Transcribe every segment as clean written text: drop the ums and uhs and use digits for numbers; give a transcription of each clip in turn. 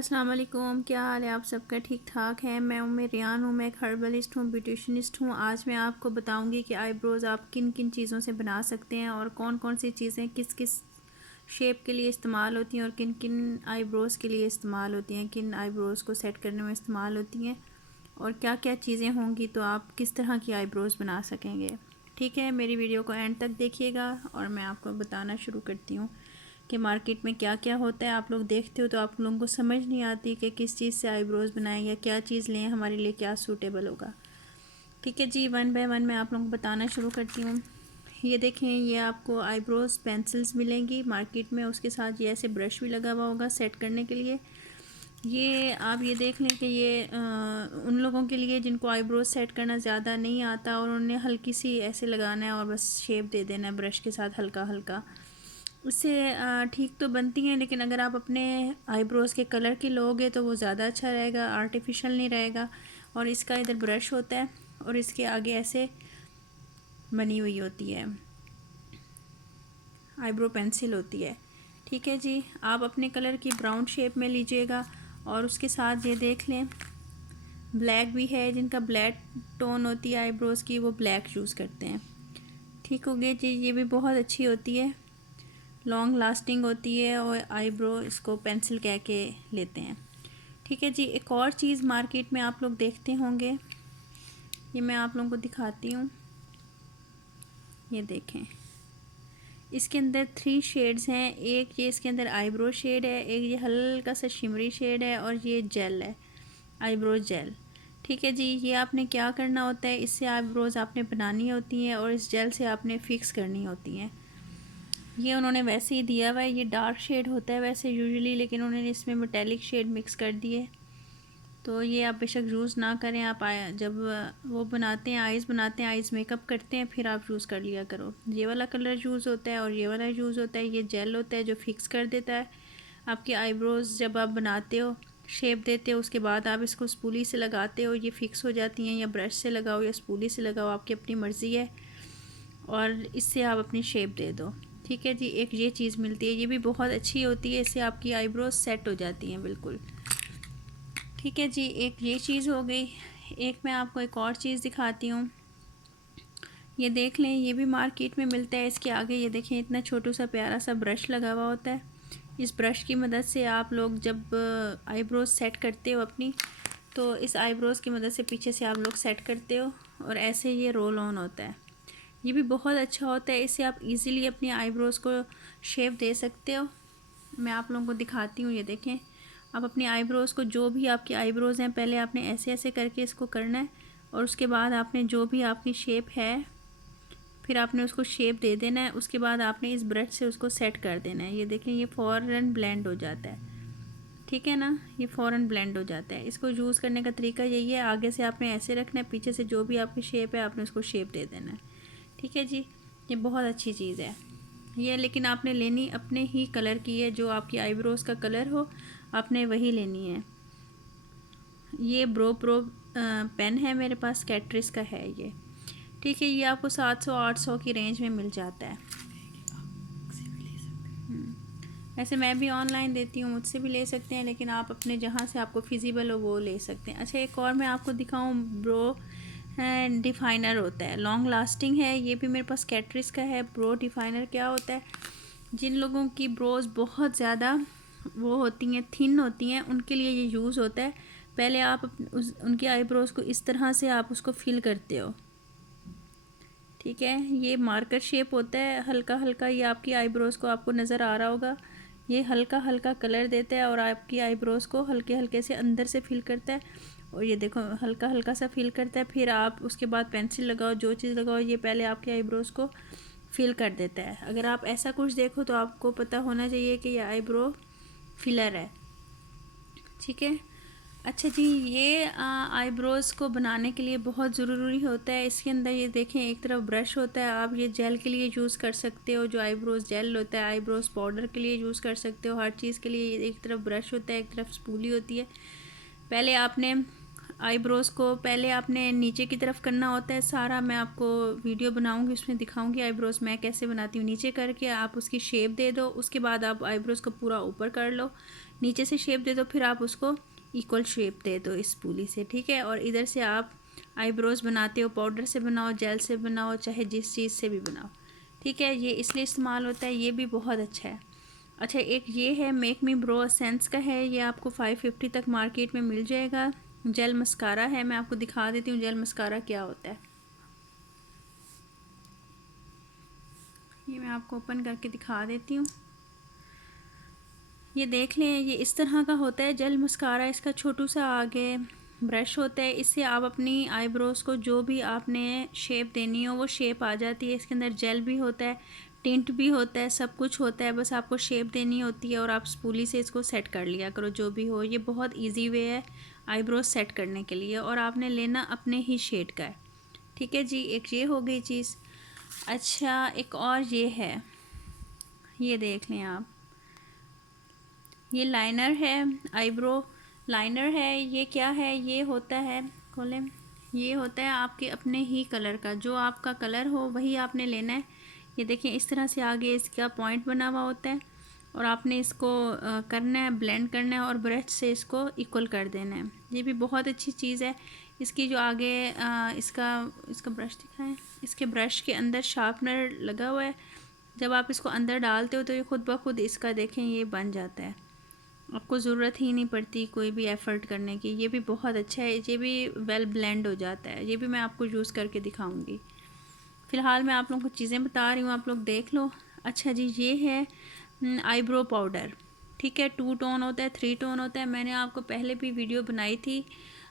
अस्सलाम वालेकुम, क्या हाल है आप सबका? ठीक ठाक है। मैं रियान हूँ, मैं एक हर्बलिस्ट हूँ, ब्यूटिशनिस्ट हूँ। आज मैं आपको बताऊँगी कि आईब्रोज़ आप किन किन चीज़ों से बना सकते हैं और कौन कौन सी चीज़ें किस किस शेप के लिए इस्तेमाल होती हैं और किन किन आईब्रोज़ के लिए इस्तेमाल होती हैं, किन आईब्रोज़ को सेट करने में इस्तेमाल होती हैं और क्या क्या चीज़ें होंगी तो आप किस तरह की आईब्रोज़ बना सकेंगे। ठीक है, मेरी वीडियो को एंड तक देखिएगा और मैं आपको बताना शुरू करती हूँ कि मार्केट में क्या क्या होता है। आप लोग देखते हो तो आप लोगों को समझ नहीं आती कि किस चीज़ से आईब्रोज़ बनाएं या क्या चीज़ लें, हमारे लिए क्या सूटेबल होगा। ठीक है जी, वन बाय वन मैं आप लोगों को बताना शुरू करती हूँ। ये देखें, ये आपको आईब्रोज़ पेंसिल्स मिलेंगी मार्केट में, उसके साथ ये ऐसे ब्रश भी लगा हुआ होगा सेट करने के लिए। ये आप ये देख लें कि ये उन लोगों के लिए जिनको आईब्रोज सेट करना ज़्यादा नहीं आता और उन्हें हल्की सी ऐसे लगाना है और बस शेप दे देना है ब्रश के साथ हल्का हल्का। उससे ठीक तो बनती हैं, लेकिन अगर आप अपने आईब्रोज़ के कलर की लोगे तो वो ज़्यादा अच्छा रहेगा, आर्टिफिशियल नहीं रहेगा। और इसका इधर ब्रश होता है और इसके आगे ऐसे बनी हुई होती है, आईब्रो पेंसिल होती है। ठीक है जी, आप अपने कलर की ब्राउन शेप में लीजिएगा और उसके साथ ये देख लें ब्लैक भी है, जिनका ब्लैक टोन होती है आईब्रोज़ की वो ब्लैक यूज़ करते हैं। ठीक हो गया जी, ये भी बहुत अच्छी होती है, लॉन्ग लास्टिंग होती है और आईब्रो इसको पेंसिल कह के लेते हैं। ठीक है जी, एक और चीज़ मार्केट में आप लोग देखते होंगे, ये मैं आप लोगों को दिखाती हूँ। ये देखें, इसके अंदर 3 शेड्स हैं। एक ये इसके अंदर आईब्रो शेड है, एक ये हल्का सा शिमरी शेड है और ये जेल है, आईब्रो जेल। ठीक है जी, ये आपने क्या करना होता है, इससे आईब्रोज़ आपने बनानी होती हैं और इस जेल से आपने फ़िक्स करनी होती हैं। ये उन्होंने वैसे ही दिया हुआ है, ये डार्क शेड होता है वैसे यूजुअली, लेकिन उन्होंने इसमें मेटेलिक शेड मिक्स कर दिए। तो ये आप बेशक यूज़ ना करें, आप जब वो बनाते हैं आइज़ बनाते हैं, आइज़ मेकअप करते हैं, फिर आप यूज़ कर लिया करो। ये वाला कलर यूज़ होता है और ये वाला यूज़ होता है। ये जेल होता है जो फिक्स कर देता है आपके आईब्रोज़। जब आप बनाते हो, शेप देते हो, उसके बाद आप इसको स्पूली से लगाते हो, ये फ़िक्स हो जाती हैं। या ब्रश से लगाओ या स्पूली से लगाओ, आपकी अपनी मर्ज़ी है, और इससे आप अपनी शेप दे दो। ठीक है जी, एक ये चीज़ मिलती है, ये भी बहुत अच्छी होती है, इससे आपकी आईब्रोज सेट हो जाती हैं बिल्कुल। ठीक है जी, एक ये चीज़ हो गई। एक मैं आपको एक और चीज़ दिखाती हूँ, ये देख लें, ये भी मार्केट में मिलता है। इसके आगे ये देखें, इतना छोटू सा प्यारा सा ब्रश लगा हुआ होता है। इस ब्रश की मदद से आप लोग जब आईब्रोज सेट करते हो अपनी, तो इस आईब्रोज़ की मदद से पीछे से आप लोग सेट करते हो और ऐसे ये रोल ऑन होता है। ये भी बहुत अच्छा होता है, इससे आप इजीली अपनी आईब्रोज़ को शेप दे सकते हो। मैं आप लोगों को दिखाती हूँ, ये देखें, आप अपनी आईब्रोज़ को, जो भी आपकी आईब्रोज़ हैं, पहले आपने ऐसे ऐसे करके इसको करना है और उसके बाद आपने जो भी आपकी शेप है, फिर आपने उसको शेप दे देना है। उसके बाद आपने इस ब्रश से उसको सेट कर देना है। ये देखें, ये फ़ौरन ब्लेंड हो जाता है। ठीक है ना, ये फ़ौरन ब्लेंड हो जाता है। इसको यूज़ करने का तरीका यही है, आगे से आपने ऐसे रखना है, पीछे से जो भी आपकी शेप है आपने उसको शेप दे देना है। ठीक है जी, ये बहुत अच्छी चीज़ है ये, लेकिन आपने लेनी अपने ही कलर की है, जो आपकी आईब्रोज़ का कलर हो आपने वही लेनी है। ये प्रो पेन है मेरे पास, कैट्रिस का है ये। ठीक है, ये आपको 700-800 की रेंज में मिल जाता है। ऐसे मैं भी ऑनलाइन देती हूँ, मुझसे भी ले सकते हैं, लेकिन आप अपने जहाँ से आपको फिजिबल हो वो ले सकते हैं। अच्छा, एक और मैं आपको दिखाऊँ, ब्रो डिफ़ाइनर होता है, लॉन्ग लास्टिंग है। ये भी मेरे पास कैट्रिस का है। ब्रो डिफ़ाइनर क्या होता है, जिन लोगों की ब्रोज बहुत ज़्यादा वो होती हैं, थिन होती हैं, उनके लिए ये यूज़ होता है। पहले आप उनकी आईब्रोज़ को इस तरह से आप उसको फिल करते हो। ठीक है, ये मार्कर शेप होता है, हल्का हल्का, ये आपकी आईब्रोज़ को आपको नज़र आ रहा होगा, ये हल्का हल्का कलर देता है और आपकी आईब्रोज़ को हल्के हल्के से अंदर से फिल करता है। और ये देखो, हल्का हल्का सा फिल करता है, फिर आप उसके बाद पेंसिल लगाओ, जो चीज़ लगाओ, ये पहले आपके आईब्रोज़ को फिल कर देता है। अगर आप ऐसा कुछ देखो तो आपको पता होना चाहिए कि ये आईब्रो फिलर है। ठीक है, अच्छा जी, ये आईब्रोज़ को बनाने के लिए बहुत ज़रूरी होता है। इसके अंदर ये देखें, एक तरफ ब्रश होता है, आप ये जेल के लिए यूज़ कर सकते हो, जो आईब्रोज़ जेल होता है, आईब्रोज़ पाउडर के लिए यूज़ कर सकते हो, हर चीज़ के लिए। एक तरफ ब्रश होता है, एक तरफ स्पूली होती है। पहले आपने आईब्रोज़ को पहले आपने नीचे की तरफ करना होता है सारा। मैं आपको वीडियो बनाऊंगी, उसमें दिखाऊंगी आईब्रोज़ मैं कैसे बनाती हूँ। नीचे करके आप उसकी शेप दे दो, उसके बाद आप आईब्रोज़ को पूरा ऊपर कर लो, नीचे से शेप दे दो, फिर आप उसको इक्वल शेप दे दो इस पुली से, ठीक है। और इधर से आप आईब्रोज़ बनाते हो, पाउडर से बनाओ, जेल से बनाओ, चाहे जिस चीज़ से भी बनाओ, ठीक है। ये इसलिए इस्तेमाल होता है, ये भी बहुत अच्छा है। अच्छा, एक ये है मेक मी ब्रो एसेंस का है, ये आपको 550 तक मार्केट में मिल जाएगा। जेल मस्कारा है, मैं आपको दिखा देती हूँ जेल मस्कारा क्या होता है। ये मैं आपको ओपन करके दिखा देती हूँ। ये देख लें, ये इस तरह का होता है जेल मस्कारा। इसका छोटू सा आगे ब्रश होता है, इससे आप अपनी आईब्रोज़ को जो भी आपने शेप देनी हो वो शेप आ जाती है। इसके अंदर जेल भी होता है, टिंट भी होता है, सब कुछ होता है, बस आपको शेप देनी होती है और आप स्पूली से इसको सेट कर लिया करो जो भी हो। ये बहुत इजी वे है आईब्रोज सेट करने के लिए, और आपने लेना अपने ही शेड का है, ठीक है जी। एक ये हो गई चीज़। अच्छा, एक और ये है, ये देख लें आप, ये लाइनर है, आईब्रो लाइनर है। ये क्या है, ये होता है, खोलें, ये होता है आपके अपने ही कलर का, जो आपका कलर हो वही आपने लेना है। ये देखें, इस तरह से आगे इसका पॉइंट बना हुआ होता है और आपने इसको करना है, ब्लेंड करना है और ब्रश से इसको इक्वल कर देना है। ये भी बहुत अच्छी चीज़ है। इसकी जो आगे इसका ब्रश दिखाएं, इसके ब्रश के अंदर शार्पनर लगा हुआ है। जब आप इसको अंदर डालते हो तो ये खुद ब खुद इसका देखें ये बन जाता है, आपको ज़रूरत ही नहीं पड़ती कोई भी एफ़र्ट करने की। ये भी बहुत अच्छा है, ये भी वेल ब्लेंड हो जाता है। ये भी मैं आपको यूज़ करके दिखाऊंगी। फ़िलहाल मैं आप लोगों को चीज़ें बता रही हूँ, आप लोग देख लो। अच्छा जी, ये है आईब्रो पाउडर, ठीक है। 2 टोन होता है, 3 टोन होता है। मैंने आपको पहले भी वीडियो बनाई थी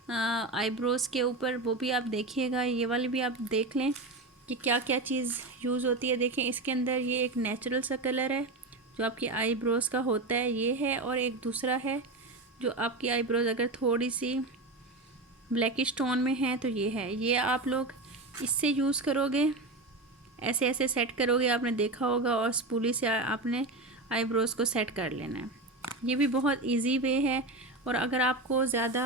आईब्रोज़ के ऊपर, वो भी आप देखिएगा, ये वाली भी आप देख लें कि क्या क्या चीज़ यूज़ होती है। देखें, इसके अंदर ये एक नेचुरल सा कलर है जो आपकी आईब्रोज़ का होता है, ये है। और एक दूसरा है जो आपकी आईब्रोज़ अगर थोड़ी सी ब्लैकिश टोन में है तो ये है। ये आप लोग इससे यूज़ करोगे, ऐसे ऐसे सेट करोगे, आपने देखा होगा, और स्पूली से आपने आईब्रोज़ को सेट कर लेना है। ये भी बहुत इजी वे है। और अगर आपको ज़्यादा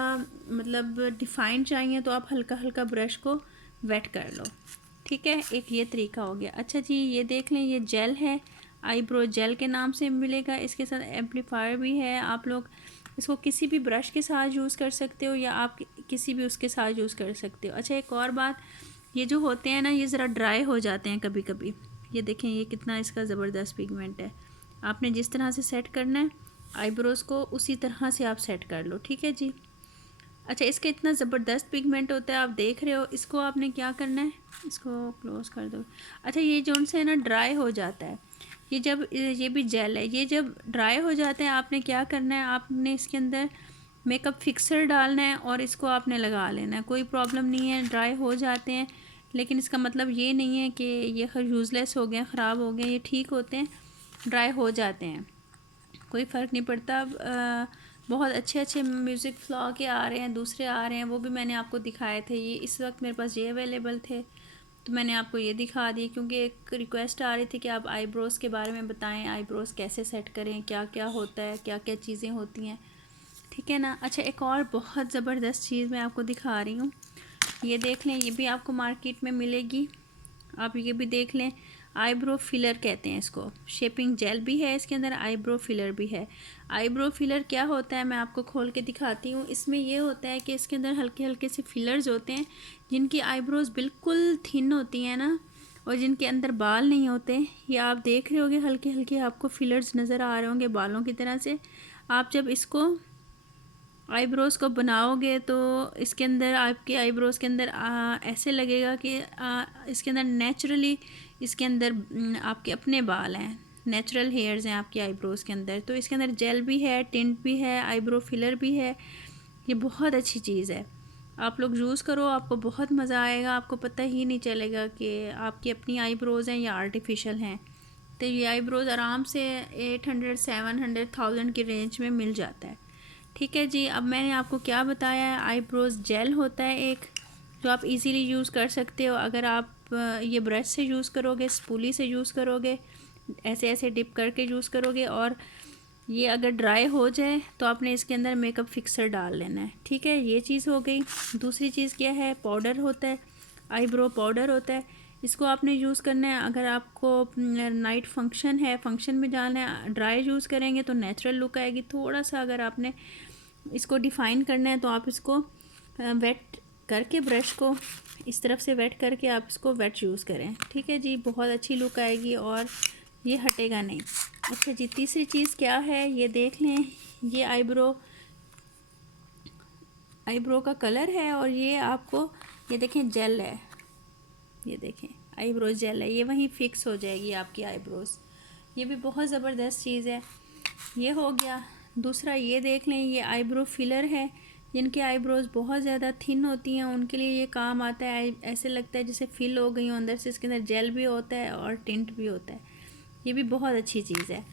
मतलब डिफ़ाइन चाहिए तो आप हल्का हल्का ब्रश को वेट कर लो, ठीक है। एक ये तरीका हो गया। अच्छा जी, ये देख लें, ये जेल है, आईब्रो जेल के नाम से मिलेगा। इसके साथ एम्पलीफायर भी है। आप लोग इसको किसी भी ब्रश के साथ यूज़ कर सकते हो या आप किसी भी उसके साथ यूज़ कर सकते हो। अच्छा, एक और बात, ये जो होते हैं ना, ये ज़रा ड्राई हो जाते हैं कभी कभी। ये देखें, ये कितना इसका ज़बरदस्त पिगमेंट है। आपने जिस तरह से सेट करना है आईब्रोज़ को उसी तरह से आप सेट कर लो, ठीक है जी। अच्छा, इसका इतना ज़बरदस्त पिगमेंट होता है, आप देख रहे हो। इसको आपने क्या करना है, इसको क्लोज़ कर दो। अच्छा, ये जो उनसे है ना ड्राई हो जाता है, ये जब ये भी जेल है, ये जब ड्राई हो जाते हैं आपने क्या करना है, आपने इसके अंदर मेकअप फिक्सर डालना है और इसको आपने लगा लेना है। कोई प्रॉब्लम नहीं है, ड्राई हो जाते हैं, लेकिन इसका मतलब ये नहीं है कि ये यूज़लेस हो गए, ख़राब हो गए। ये ठीक होते हैं, ड्राई हो जाते हैं, कोई फ़र्क नहीं पड़ता। बहुत अच्छे अच्छे म्यूज़िक फ्लॉ के आ रहे हैं, दूसरे आ रहे हैं, वो भी मैंने आपको दिखाए थे। ये इस वक्त मेरे पास ये अवेलेबल थे तो मैंने आपको ये दिखा दी, क्योंकि एक रिक्वेस्ट आ रही थी कि आप आईब्रोज़ के बारे में बताएं, आईब्रोज़ कैसे सेट करें, क्या क्या होता है, क्या क्या चीज़ें होती हैं, ठीक है ना। अच्छा, एक और बहुत ज़बरदस्त चीज़ मैं आपको दिखा रही हूँ, ये देख लें, ये भी आपको मार्केट में मिलेगी, आप ये भी देख लें। आईब्रो फिलर कहते हैं इसको, शेपिंग जेल भी है इसके अंदर, आईब्रो फिलर भी है। आईब्रो फिलर क्या होता है मैं आपको खोल के दिखाती हूँ। इसमें ये होता है कि इसके अंदर हल्के हल्के से फिलर्स होते हैं, जिनकी आईब्रोज़ बिल्कुल थिन होती हैं ना, और जिनके अंदर बाल नहीं होते। ये आप देख रहे होगे, हल्के हल्के आपको फिलर्स नज़र आ रहे होंगे बालों की तरह से। आप जब इसको आईब्रोज़ को बनाओगे तो इसके अंदर आपके आईब्रोज़ के अंदर ऐसे लगेगा कि इसके अंदर नेचुरली इसके अंदर आपके अपने बाल हैं, नेचुरल हेयर्स हैं आपकी आईब्रोज़ के अंदर। तो इसके अंदर जेल भी है, टिंट भी है, आईब्रो फिलर भी है। ये बहुत अच्छी चीज़ है, आप लोग यूज़ करो, आपको बहुत मज़ा आएगा। आपको पता ही नहीं चलेगा कि आपकी अपनी आईब्रोज़ हैं या आर्टिफिशियल हैं। तो ये आईब्रोज़ आराम से 800, 700, 1000 की रेंज में मिल जाता है, ठीक है जी। अब मैंने आपको क्या बताया है, आईब्रोज़ जेल होता है एक, जो आप इजीली यूज़ कर सकते हो। अगर आप ये ब्रश से यूज़ करोगे, स्पूली से यूज़ करोगे, ऐसे ऐसे डिप करके यूज़ करोगे, और ये अगर ड्राई हो जाए तो आपने इसके अंदर मेकअप फिक्सर डाल लेना है। ठीक है, ये चीज़ हो गई। दूसरी चीज़ क्या है, पाउडर होता है, आईब्रो पाउडर होता है। इसको आपने यूज़ करना है अगर आपको नाइट फंक्शन है, फंक्शन में जाना है। ड्राई यूज़ करेंगे तो नेचुरल लुक आएगी। थोड़ा सा अगर आपने इसको डिफ़ाइन करना है तो आप इसको वेट करके ब्रश को इस तरफ से वेट करके आप इसको वेट यूज़ करें। ठीक है जी, बहुत अच्छी लुक आएगी और ये हटेगा नहीं। अच्छा जी, तीसरी चीज़ क्या है ये देख लें। ये आईब्रो का कलर है और ये आपको ये देखें जेल है, ये देखें आईब्रो जेल है, ये वहीं फिक्स हो जाएगी आपकी आईब्रोज। ये भी बहुत ज़बरदस्त चीज़ है। ये हो गया। दूसरा ये देख लें, ये आईब्रो फिलर है। जिनकी आईब्रोज बहुत ज़्यादा थिन होती हैं उनके लिए ये काम आता है। ऐसे लगता है जैसे फिल हो गई हो अंदर से, इसके अंदर जेल भी होता है और टिंट भी होता है। ये भी बहुत अच्छी चीज़ है।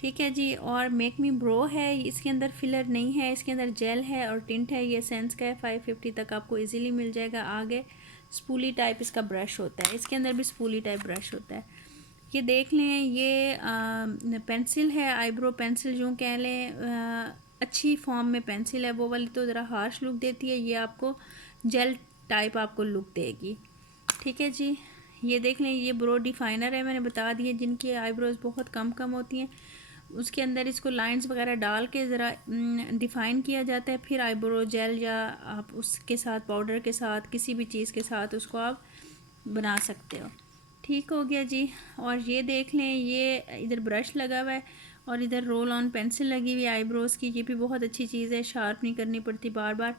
ठीक है जी। और मेक मी ब्रो है, इसके अंदर फिलर नहीं है, इसके अंदर जेल है और टिंट है। ये सेंस का है, 550 तक आपको इजीली मिल जाएगा। आगे स्पूली टाइप इसका ब्रश होता है, इसके अंदर भी स्पूली टाइप ब्रश होता है। ये देख लें, ये पेंसिल है, आईब्रो पेंसिल यूँ कह लें। अच्छी फॉर्म में पेंसिल है, वो वाली तो ज़रा हार्श लुक देती है, ये आपको जेल टाइप आपको लुक देगी। ठीक है जी। ये देख लें, ये ब्रो डिफाइनर है, मैंने बता दिया। जिनकी आईब्रोज बहुत कम होती हैं उसके अंदर इसको लाइंस वगैरह डाल के ज़रा डिफ़ाइन किया जाता है। फिर आईब्रो जेल या आप उसके साथ पाउडर के साथ किसी भी चीज़ के साथ उसको आप बना सकते हो। ठीक हो गया जी। और ये देख लें, ये इधर ब्रश लगा हुआ है और इधर रोल ऑन पेंसिल लगी हुई है आईब्रोज़ की। ये भी बहुत अच्छी चीज़ है, शार्प नहीं करनी पड़ती बार बार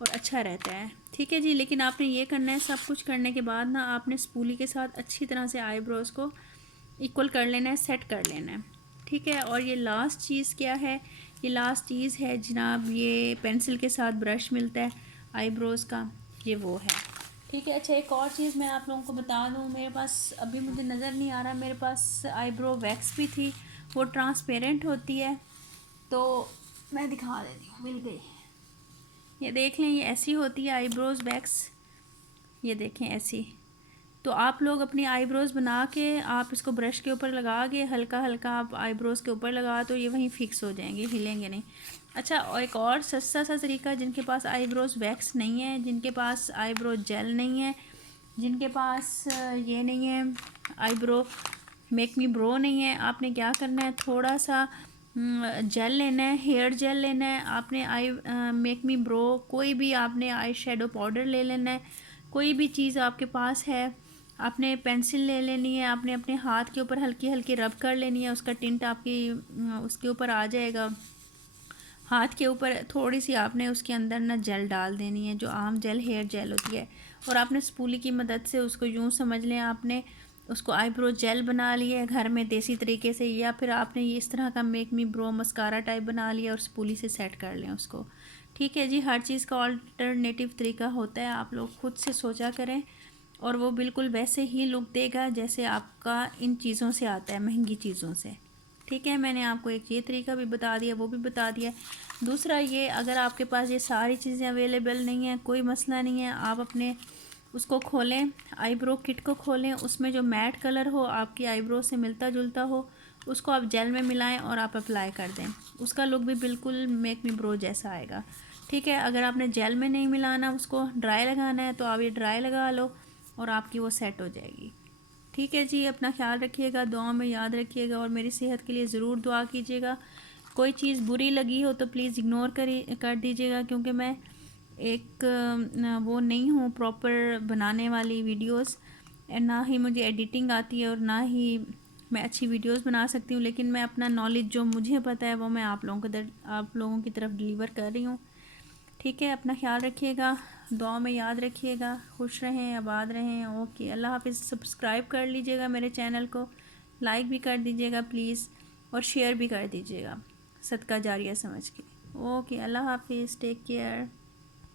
और अच्छा रहता है। ठीक है जी। लेकिन आपने ये करना है, सब कुछ करने के बाद ना आपने स्पूली के साथ अच्छी तरह से आईब्रोज़ को इक्वल कर लेना है, सेट कर लेना है। ठीक है। और ये लास्ट चीज़ क्या है, ये लास्ट चीज़ है जनाब, ये पेंसिल के साथ ब्रश मिलता है आईब्रोज़ का, ये वो है। ठीक है। अच्छा, एक और चीज़ मैं आप लोगों को बता दूं, मेरे पास अभी मुझे नज़र नहीं आ रहा, मेरे पास आईब्रो वैक्स भी थी, वो ट्रांसपेरेंट होती है, तो मैं दिखा देती हूँ, मिल गई। ये देख लें, ये ऐसी होती है आईब्रोज़ वैक्स, ये देखें ऐसी। तो आप लोग अपनी आईब्रोज़ बना के आप इसको ब्रश के ऊपर लगा के हल्का हल्का आप आईब्रोज़ के ऊपर लगा, तो ये वहीं फिक्स हो जाएंगे, हिलेंगे नहीं। अच्छा, और एक और सस्ता सा तरीका, जिनके पास आईब्रोज़ वैक्स नहीं है, जिनके पास आईब्रो जेल नहीं है, जिनके पास ये नहीं है आईब्रो मेक मी ब्रो नहीं है, आपने क्या करना है, थोड़ा सा जेल लेना है, हेयर जेल लेना है। आपने आई मेक मी ब्रो कोई भी आपने आई शेडो पाउडर ले लेना है, कोई भी चीज़ आपके पास है। आपने पेंसिल ले लेनी है, आपने अपने हाथ के ऊपर हल्की हल्की रब कर लेनी है, उसका टिंट आपकी उसके ऊपर आ जाएगा। हाथ के ऊपर थोड़ी सी आपने उसके अंदर ना जेल डाल देनी है, जो आम जेल हेयर जेल होती है, और आपने स्पूली की मदद से उसको यूँ समझ लें आपने उसको आईब्रो जेल बना लिया है घर में देसी तरीके से, या फिर आपने ये इस तरह का make me bro mascara type बना लिया और स्पूली से सेट कर लें उसको। ठीक है जी। हर चीज़ का ऑल्टरनेटिव तरीका होता है, आप लोग खुद से सोचा करें और वो बिल्कुल वैसे ही लुक देगा जैसे आपका इन चीज़ों से आता है, महंगी चीज़ों से। ठीक है, मैंने आपको एक ये तरीका भी बता दिया, वो भी बता दिया। दूसरा ये, अगर आपके पास ये सारी चीज़ें अवेलेबल नहीं है, कोई मसला नहीं है, आप अपने उसको खोलें, आईब्रो किट को खोलें, उसमें जो मैट कलर हो आपकी आईब्रो से मिलता जुलता हो, उसको आप जेल में मिलाएं और आप अप्लाई कर दें, उसका लुक भी बिल्कुल मेक मी ब्रो जैसा आएगा। ठीक है। अगर आपने जेल में नहीं मिलाना, उसको ड्राई लगाना है, तो आप ये ड्राई लगा लो और आपकी वो सेट हो जाएगी। ठीक है जी। अपना ख्याल रखिएगा, दुआ में याद रखिएगा और मेरी सेहत के लिए ज़रूर दुआ कीजिएगा। कोई चीज़ बुरी लगी हो तो प्लीज़ इग्नोर कर दीजिएगा, क्योंकि मैं एक वो नहीं हूँ प्रॉपर बनाने वाली वीडियोस, ना ही मुझे एडिटिंग आती है और ना ही मैं अच्छी वीडियोस बना सकती हूँ। लेकिन मैं अपना नॉलेज जो मुझे पता है वो मैं आप लोगों की तरफ डिलीवर कर रही हूँ। ठीक है। अपना ख्याल रखिएगा, दुआ में याद रखिएगा, खुश रहें, आबाद रहें। ओके, अल्लाह हाफिज़। सब्सक्राइब कर लीजिएगा मेरे चैनल को, लाइक भी कर दीजिएगा प्लीज़, और शेयर भी कर दीजिएगा सदका जारिया समझ के। ओके, अल्लाह हाफिज़, टेक केयर।